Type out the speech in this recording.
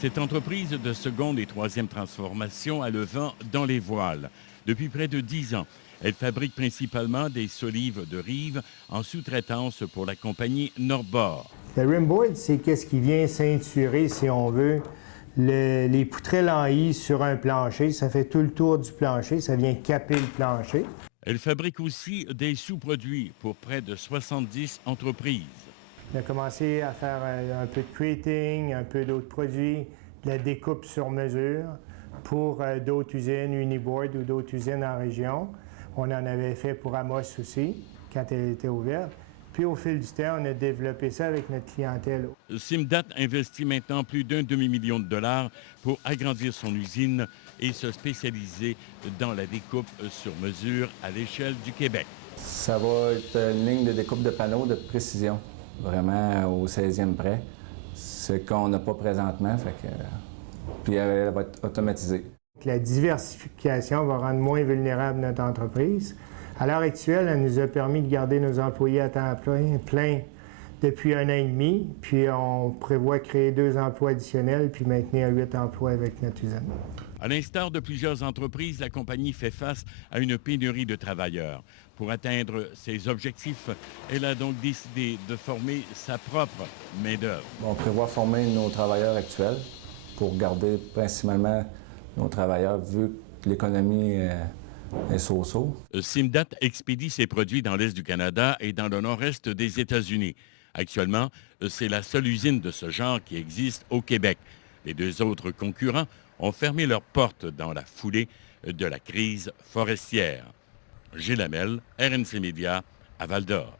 Cette entreprise de seconde et troisième transformation a le vent dans les voiles. Depuis près de 10 ans, elle fabrique principalement des solives de rive en sous-traitance pour la compagnie Norbord. Le rimboard, c'est qu'est-ce qui vient ceinturer, si on veut, les poutrelles en I sur un plancher. Ça fait tout le tour du plancher, ça vient caper le plancher. Elle fabrique aussi des sous-produits pour près de 70 entreprises. On a commencé à faire un peu de crating, un peu d'autres produits, de la découpe sur mesure pour d'autres usines, Uniboard ou d'autres usines en région. On en avait fait pour Amos aussi, quand elle était ouverte. Puis au fil du temps, on a développé ça avec notre clientèle. Simdat investit maintenant plus d'un demi-million de dollars pour agrandir son usine et se spécialiser dans la découpe sur mesure à l'échelle du Québec. Ça va être une ligne de découpe de panneaux de précision, vraiment au 16e près, ce qu'on n'a pas présentement, puis elle va être automatisée. La diversification va rendre moins vulnérable notre entreprise. À l'heure actuelle, elle nous a permis de garder nos employés à temps plein depuis 1 an et demi, puis on prévoit créer 2 emplois additionnels, puis maintenir 8 emplois avec notre usine. À l'instar de plusieurs entreprises, la compagnie fait face à une pénurie de travailleurs. Pour atteindre ses objectifs, elle a donc décidé de former sa propre main-d'œuvre. On prévoit former nos travailleurs actuels pour garder principalement nos travailleurs, vu que l'économie est so-so. Simdat expédie ses produits dans l'Est du Canada et dans le nord-est des États-Unis. Actuellement, c'est la seule usine de ce genre qui existe au Québec. Les 2 autres concurrents ont fermé leurs portes dans la foulée de la crise forestière. Gilles Hamel, RNC Média, à Val-d'Or.